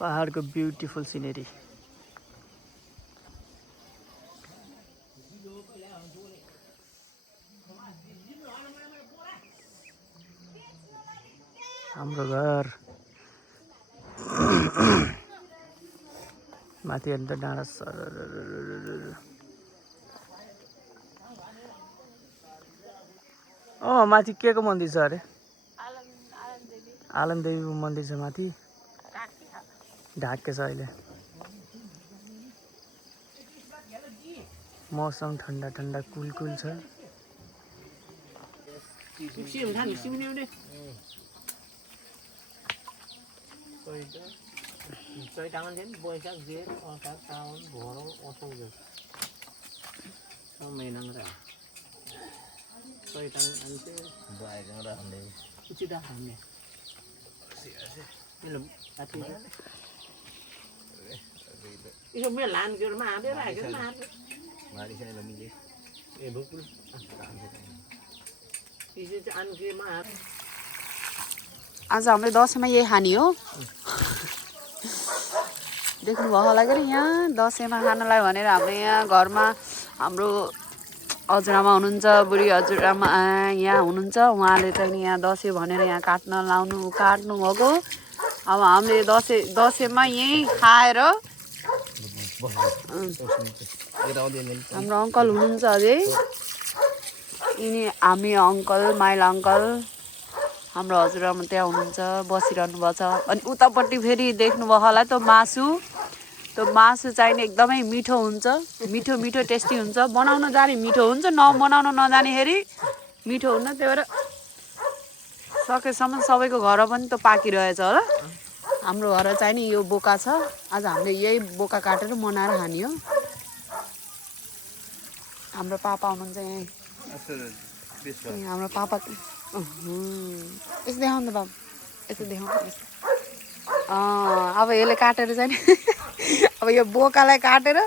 पहाडको beautiful scenery. हाम्रो घर माथि हेर्नु त डाँडा सर। माथि के को मन्दिर छ अरे? आलन देवी मन्दिर छ माथि। ढाके छ अहिले। मौसम ठन्डा ठन्डा कुल कुल छ। आज हाम्रो दसैँमा यही खाने हो। देख्नुभयो होला कि यहाँ दसैँमा खानलाई भनेर हाम्रो यहाँ घरमा हाम्रो हजुरआमा हुनुहुन्छ, बुढी हजुरआमा यहाँ हुनुहुन्छ। उहाँले चाहिँ यहाँ दसैँ भनेर यहाँ काट्नु भएको। अब हामीले दसैँमा यहीँ खाएर हाम्रो अङ्कल हुनुहुन्छ अझै। यिनी हामी अङ्कल, माइला अङ्कल, हाम्रो हजुरआमा त्यहाँ हुनुहुन्छ, बसिरहनु भएको छ। अनि उतापट्टि फेरि देख्नुभयो होला त्यो मासु चाहिँ एकदमै मिठो हुन्छ, मिठो टेस्टी हुन्छ। बनाउन जाने मिठो हुन्छ, बनाउन नजानेखेरि मिठो हुन्न। त्यही भएर सकेसम्म सबैको घर पनि त पाकिरहेछ होला। हाम्रो घर चाहिँ नि यो बोका छ। आज हामीले यही बोका काटेर बनाएर खाने हो। हाम्रो पापा हुनुहुन्छ यहीँ। हाम्रो पापा यस्तो देखाउनु त बाबु, यस्तो देखाउनु। अब यसले काटेर चाहिँ नि अब यो बोकालाई काटेर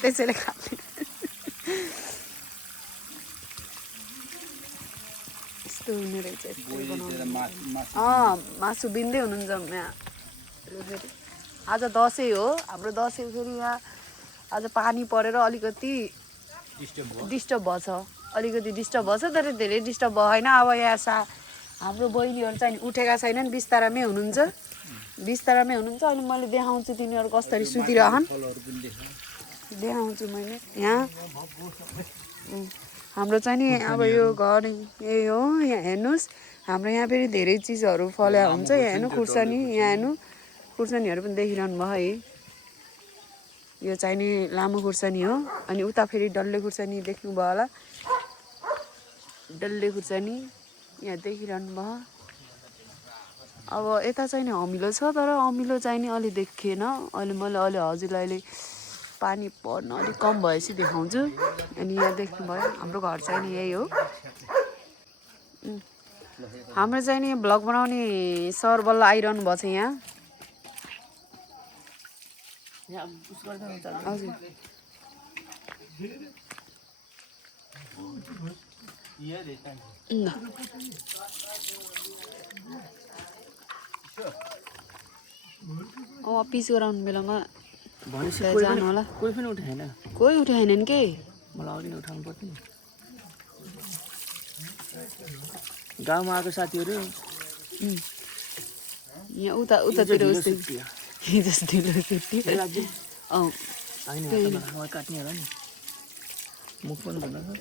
त्यसैले काट्ने। यस्तो हुने रहेछ। मासु बिन्दै हुनुहुन्छ यहाँ। आज दसैँ हो हाम्रो। दसैँ फेरि यहाँ आज पानी परेर अलिकति डिस्टर्ब भएछ। तर धेरै डिस्टर्ब भएन। अब यहाँ हाम्रो बहिनीहरू चाहिँ उठेका छैनन्, बिस्तारामै हुनुहुन्छ। अनि मैले देखाउँछु तिनीहरू कसरी सुतिरहन्। देखाउँछु मैले यहाँ। हाम्रो चाहिँ नि अब यो घर यही हो। यहाँ हेर्नुहोस्, हाम्रो यहाँ फेरि धेरै चिजहरू फल्या हुन्छ। यहाँ हेर्नु खुर्सानी, यहाँ हेर्नु खुर्सानीहरू पनि देखिरहनु भयो है। यो चाहिँ नि लामो खुर्सानी हो। अनि उता फेरि डल्ले खुर्सानी देख्नुभयो होला। डल्ले खुर्सानी यहाँ देखिरहनु भयो। अब यता चाहिँ नि अमिलो छ, तर अमिलो चाहिँ नि अलि देखिएन। अहिले मैले हजुरलाई अहिले पानी पर्न अलिक कम भएपछि देखाउँछु। अनि यहाँ देख्नुभयो हाम्रो घर चाहिँ नि यही हो। हाम्रो चाहिँ नि भ्लग बनाउने सर बल्ल आइरहनु भएको छ यहाँ। हजुर पिस गराउनु बेलामा जानु होला। कोही पनि उठाएन। कोही उठाएनन् के? मलाई अघि नै उठाउनु पर्थ्यो नि। गाउँमा आएको साथीहरू यहाँ उतातिर हिजो ढिलो सुत्यो। काट्ने होला नि। मुख पनि धुन छ।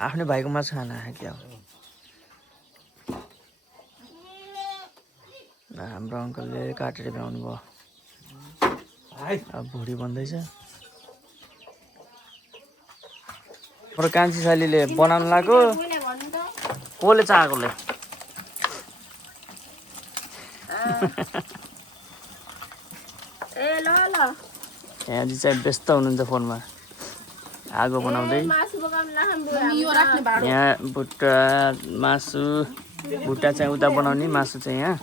आफ्नै भाइको माछा खाना क्या हो। हाम्रो अङ्कलले काटेर भ्याउनु भयो। अब भुडी बन्दैछ। हाम्रो कान्छी सालीले बनाउनु लाग्यो। कसले चाहेकोले ए ल ल यहाँ चाहिँ व्यस्त हुनुहुन्छ फोनमा आगो बनाउँदै मासु पकाउनु ला यो राख्ने भाडो यहाँ भुट्टा मासु भुट्टा चाहिँ उता बनाउने मासु चाहिँ यहाँ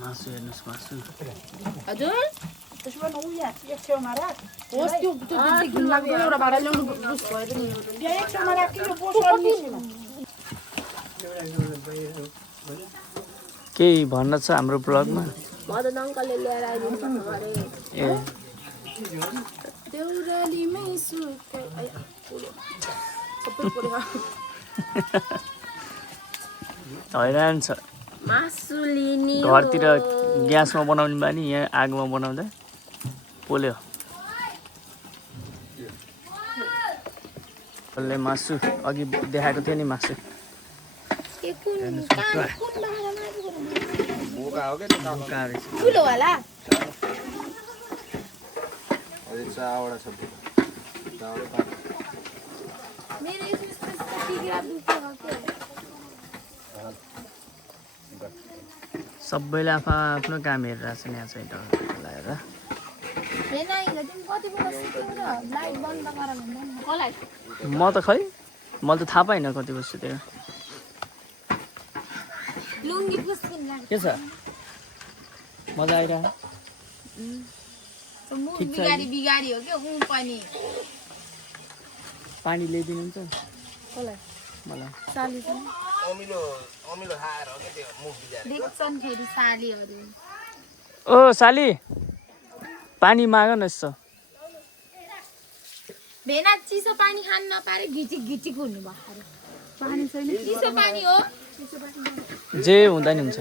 मासु हेर्नुहोस् मासु हजुर त्यसमा उया एक छेउमा राख होस् त्यो त्यति घिनलाग्दो एउटा भाडा ल्याउनु बुझ भयो नि एक छेउमा राख कि यो बोसर निस्किन केही भन्न छ हाम्रो ब्लगमा मदन अङ्कलले ल्याएर आइदिनु अरे ए देउरालीमै सुकै सबै पऱ्यो हैरान छ मासु लिने घरतिर ग्यासमा बनाउने बानी यहाँ आगोमा बनाउँदा पोल्यो कसले मासु अघि देखाएको थियो नि मासु ठुलो होला सबैले आफ्नो काम हेरिरहेको छ यहाँ चाहिँ लगाएर म त खै मलाई त थाहा पाइन कति बजी सुतेको के छ मजा आइरहेको ठिक छ बिगारी हो क्या ऊ पनि पानी ल्याइदिनुहुन्छ मलाई देख्छन् फेरि सालीहरू ओ साली पानी माग न यसो भेना चिसो पानी खान नपारे घिचिक घिचिक हुनु भयो पानी छैन चिसो पानी हो जे हुँदा नि हुन्छ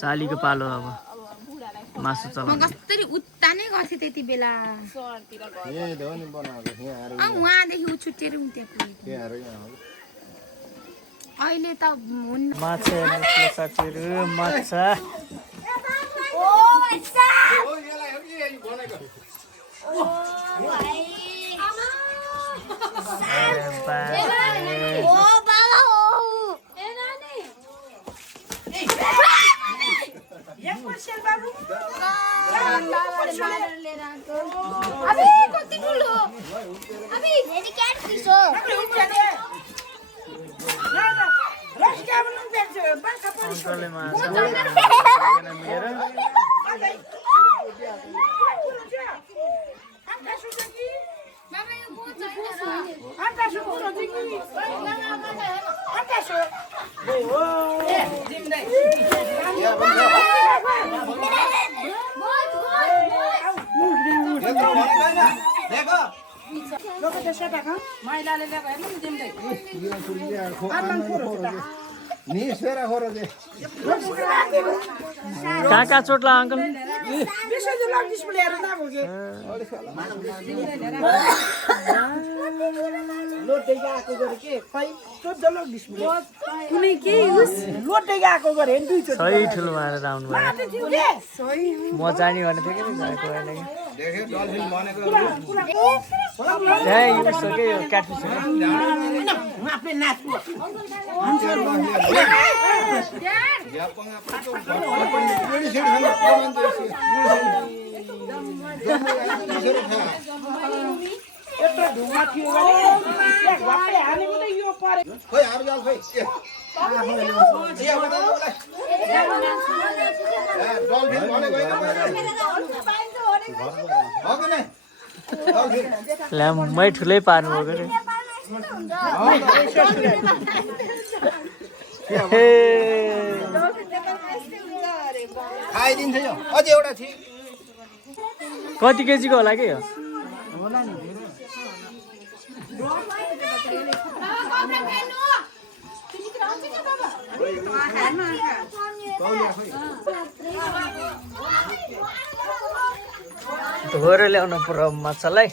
सालीको पालो अब मासु म चलाउनु कसरी उत्ता नै गर्थेँ त्यति बेला उहाँदेखि ऊ छुट्टिएर उठ्यो अहिले त हुन्न माछा हेर्नुहोस् साथीहरू माछा अङ्कलले माछा मिलेर कहाँ कहाँ चोट लाग्यो अङ्कल सही ठुलो मारेर आउनु भयो म जाने भने थिएँ कि उसो के क्याटफिस ल्याम्मै ठुलै पार्नु भएको खाइदिन्छ यो अझै एउटा थियो कति केजीको होला कि यो धोएर ल्याउनु पर्यो माछालाई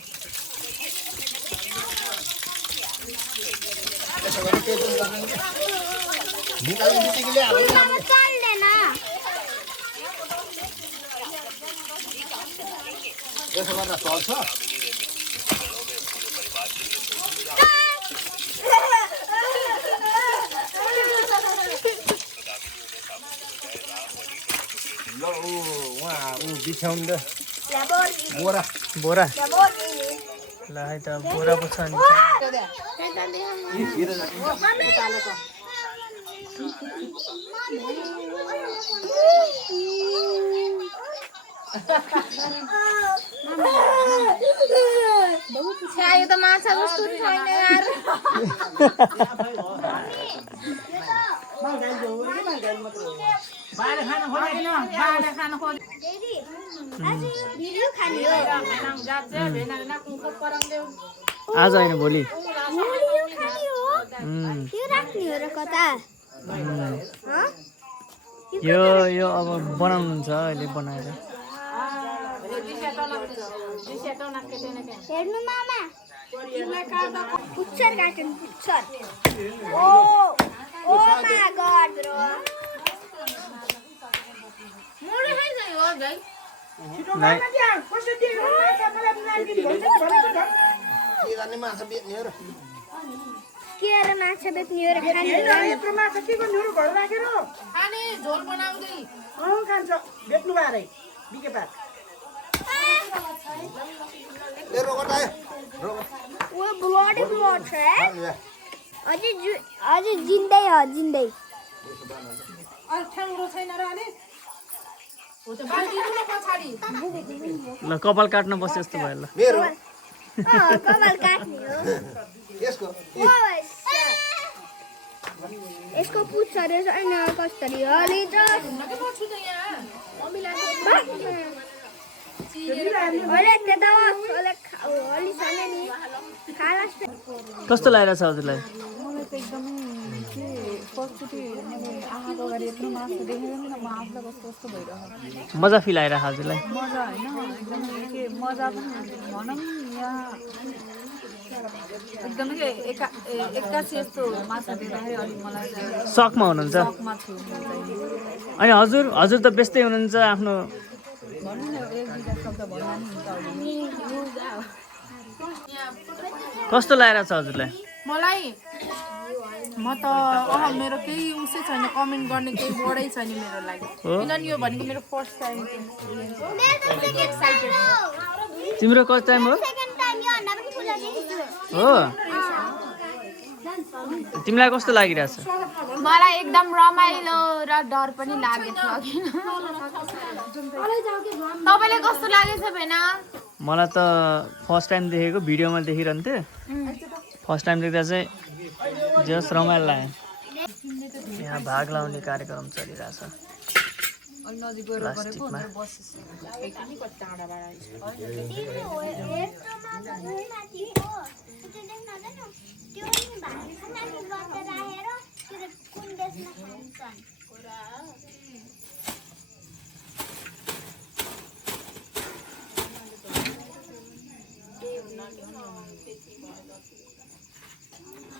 यसो गर्दा चल्छ उहाँ ऊ बिछ्याउनु द Lamborghini. बोरा बोरा Lamborghini. ल है त बोरा पो छ नि यो त माछा जस्तो छैन यार भिडियो खाने हो आज होइन भोलि भिडियो खाने हो यो राख्ने हो र कता यो अब बनाउनुहुन्छ अहिले बनाएर हेर्नु मामा पुच्छर काटन पुच्छर ओ माय गॉड ब्रो मोडे है नै हो गाई नाइ के रे माछा बेच्ने हो र खाने यत्रो माछा के गर्नु हो घर राखेर खाने झोल बनाउँदै खान्छ बेच्नु बारे बिके पात वो ब्लडी ब्लड छ अझै अझै जिन्दै हो जिन्दै अल्छाउरो छैन र अनि हो त बाल्टी न पछाडी ल कपाल काट्न बस्यो जस्तो भयो ल कपाल काट्ने हो यसको यसको पुच्छ रे छैन कसरी हले त छु त यहाँ अरे त्यता हले हली छैन नि खालास कस्तो लागिरहेछ हजुरलाई मलाई त एकदमै के फर्स्टचोटि मैले आँखाको अगाडि यत्रो मासु देखेर नि म आफूलाई कस्तो कस्तो भइरहेको मजा फिल आइरहेछ हजुरलाई मजा होइन एकदमै के मजा पनि भनौँ यहाँ एकदमै के एक्कासी यस्तो माछा देख्दाखेरि अलिक मलाई सकमा हुनुहुन्छ सकमा छु अनि हजुर त व्यस्तै हुनुहुन्छ आफ्नो भन्नु न एक दुईवटा शब्द भन्दा नि हुन्छ कस्तो लागिरहेछ हजुरलाई मलाई म त मेरो केही उसै छैन कमेन्ट गर्ने केही वर्डै छैन मेरो लागि किनभने यो भनेको मेरो फर्स्ट टाइम एक्साइटेड तिम्रो कस्तो टाइम हो सेकेन्ड टाइम यो भन्दा पनि ठुलो देखिछु हो तिमीलाई कस्तो लागिरहेछ मलाई एकदम रमाइलो र डर पनि लागेको छ किन तपाईलाई कस्तो लागेछ भेना मलाई त फर्स्ट टाइम देखेको भिडियोमा देखिरहन्थेँ फर्स्ट टाइम देख्दा चाहिँ जस रमाइलो लाग्यो यहाँ भाग लाउने कार्यक्रम चलिरहेछ प्लास्टिकमा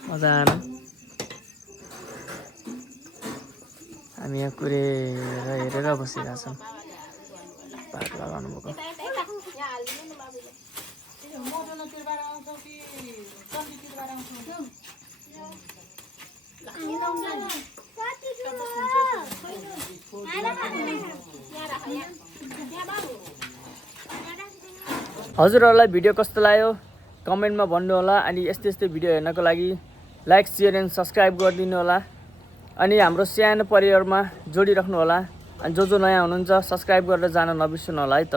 मजा आएन हामी यहाँ कुरेर हेरेर बसिरहेको छौँ भाग लगाउनु भएको हजुरहरूलाई भिडियो कस्तो लाग्यो कमेन्टमा भन्नु होला अनि यस्तै यस्तै भिडियो हेर्नको लागि लाइक सेयर एन्ड सब्सक्राइब गरिदिनु होला अनि हाम्रो सानो परिवारमा जोडिराख्नु होला अनि जो नयाँ हुनुहुन्छ सब्सक्राइब गरेर जान नबिर्सनु होला है त।